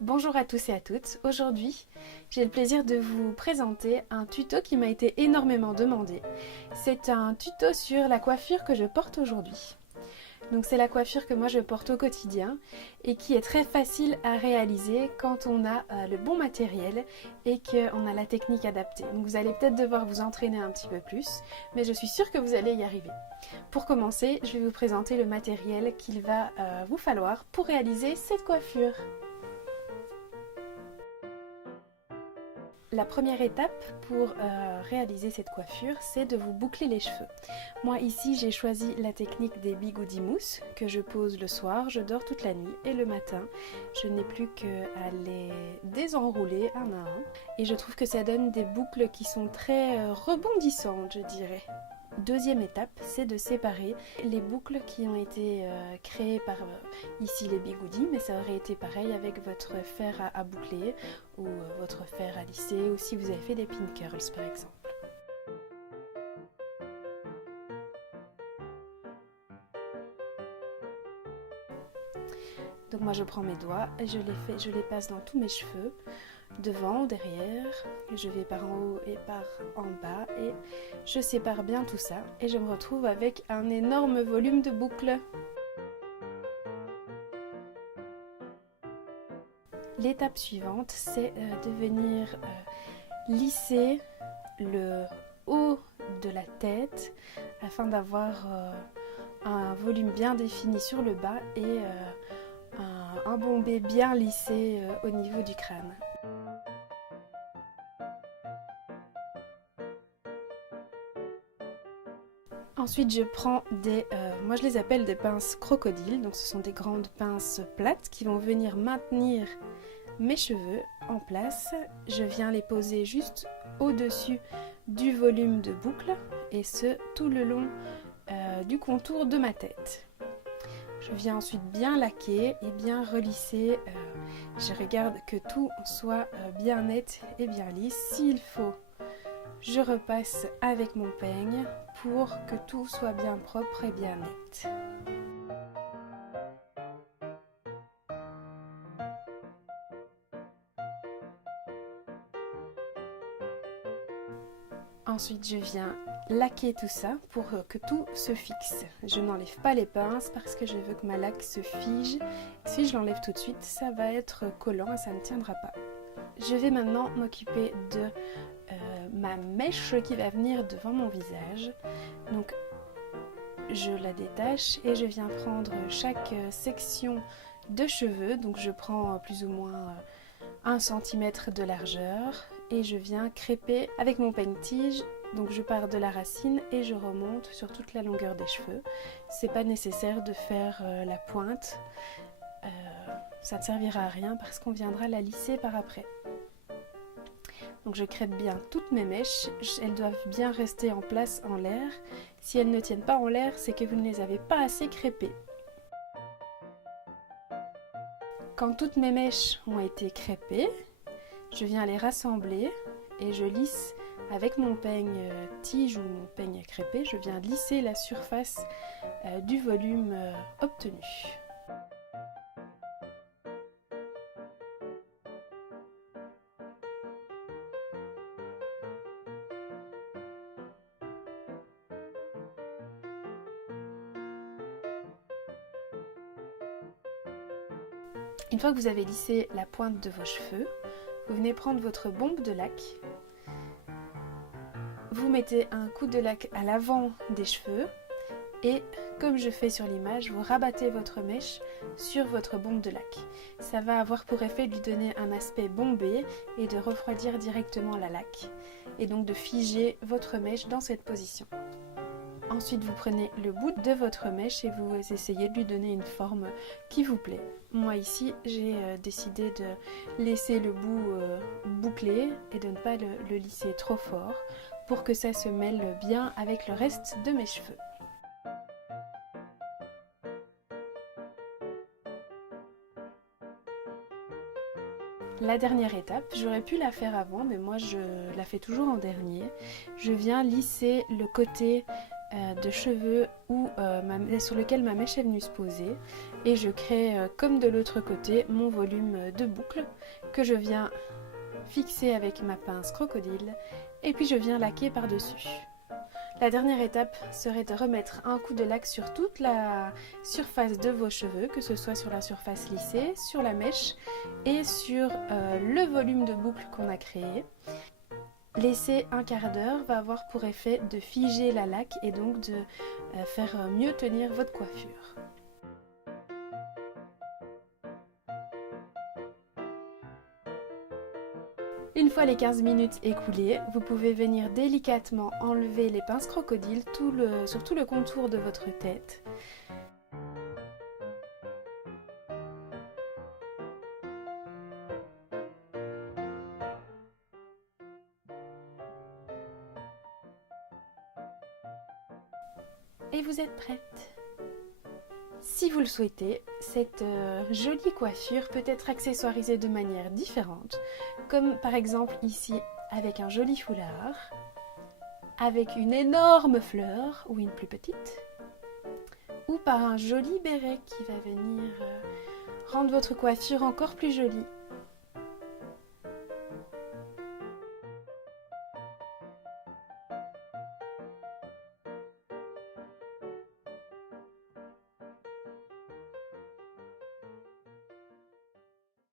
Bonjour à tous et à toutes. Aujourd'hui, j'ai le plaisir de vous présenter un tuto qui m'a été énormément demandé. C'est un tuto sur la coiffure que je porte aujourd'hui. Donc c'est la coiffure que moi je porte au quotidien et qui est très facile à réaliser quand on a le bon matériel et qu'on a la technique adaptée. Donc vous allez peut-être devoir vous entraîner un petit peu plus, mais je suis sûre que vous allez y arriver. Pour commencer, je vais vous présenter le matériel qu'il va vous falloir pour réaliser cette coiffure. La première étape pour réaliser cette coiffure, c'est de vous boucler les cheveux. Moi ici, j'ai choisi la technique des bigoudis mousse que je pose le soir, je dors toute la nuit et le matin, je n'ai plus qu'à les désenrouler un à un. Et je trouve que ça donne des boucles qui sont très rebondissantes, je dirais. Deuxième étape, c'est de séparer les boucles qui ont été créées par ici les bigoudis, mais ça aurait été pareil avec votre fer à boucler ou votre fer à lisser, ou si vous avez fait des pin curls par exemple. Donc moi je prends mes doigts et je les passe dans tous mes cheveux, devant, derrière, je vais par en haut et par en bas et je sépare bien tout ça et je me retrouve avec un énorme volume de boucles. L'étape suivante, c'est de venir lisser le haut de la tête afin d'avoir un volume bien défini sur le bas et un bombé bien lissé au niveau du crâne. Ensuite, je prends moi je les appelle des pinces crocodiles, donc ce sont des grandes pinces plates qui vont venir maintenir mes cheveux en place. Je viens les poser juste au-dessus du volume de boucle et ce tout le long du contour de ma tête. Je viens ensuite bien laquer et bien relisser. Je regarde que tout soit bien net et bien lisse. S'il faut, je repasse avec mon peigne pour que tout soit bien propre et bien net. Ensuite, je viens laquer tout ça pour que tout se fixe. Je n'enlève pas les pinces parce que je veux que ma laque se fige. Si je l'enlève tout de suite, ça va être collant et ça ne tiendra pas. Je vais maintenant m'occuper de ma mèche qui va venir devant mon visage. Donc, je la détache et je viens prendre chaque section de cheveux. Donc, je prends plus ou moins 1 cm de largeur et je viens crêper avec mon peigne-tige. Donc je pars de la racine et je remonte sur toute la longueur des cheveux. C'est pas nécessaire de faire la pointe, ça ne servira à rien parce qu'on viendra la lisser par après. Donc je crêpe bien toutes mes mèches, elles doivent bien rester en place en l'air. Si elles ne tiennent pas en l'air, c'est que vous ne les avez pas assez crêpées. Quand toutes mes mèches ont été crêpées, je viens les rassembler et je lisse avec mon peigne tige ou mon peigne crêpé, je viens lisser la surface du volume obtenu. Une fois que vous avez lissé la pointe de vos cheveux, vous venez prendre votre bombe de lac. Vous mettez un coup de lac à l'avant des cheveux et, comme je fais sur l'image, vous rabattez votre mèche sur votre bombe de lac. Ça va avoir pour effet de lui donner un aspect bombé et de refroidir directement la laque et donc de figer votre mèche dans cette position. Ensuite, vous prenez le bout de votre mèche et vous essayez de lui donner une forme qui vous plaît. Moi ici, j'ai décidé de laisser le bout bouclé et de ne pas le lisser trop fort pour que ça se mêle bien avec le reste de mes cheveux. La dernière étape, j'aurais pu la faire avant, mais moi je la fais toujours en dernier. Je viens lisser le côté de cheveux sur lequel ma mèche est venue se poser et je crée comme de l'autre côté mon volume de boucle que je viens fixer avec ma pince crocodile et puis je viens laquer par dessus. La dernière étape serait de remettre un coup de lac sur toute la surface de vos cheveux, que ce soit sur la surface lissée, sur la mèche et sur le volume de boucle qu'on a créé. Laisser un quart d'heure va avoir pour effet de figer la laque et donc de faire mieux tenir votre coiffure. Une fois les 15 minutes écoulées, vous pouvez venir délicatement enlever les pinces crocodiles sur tout le contour de votre tête. Et vous êtes prête. Si vous le souhaitez, cette jolie coiffure peut être accessoirisée de manière différente, comme par exemple ici avec un joli foulard, avec une énorme fleur ou une plus petite, ou par un joli béret qui va venir rendre votre coiffure encore plus jolie.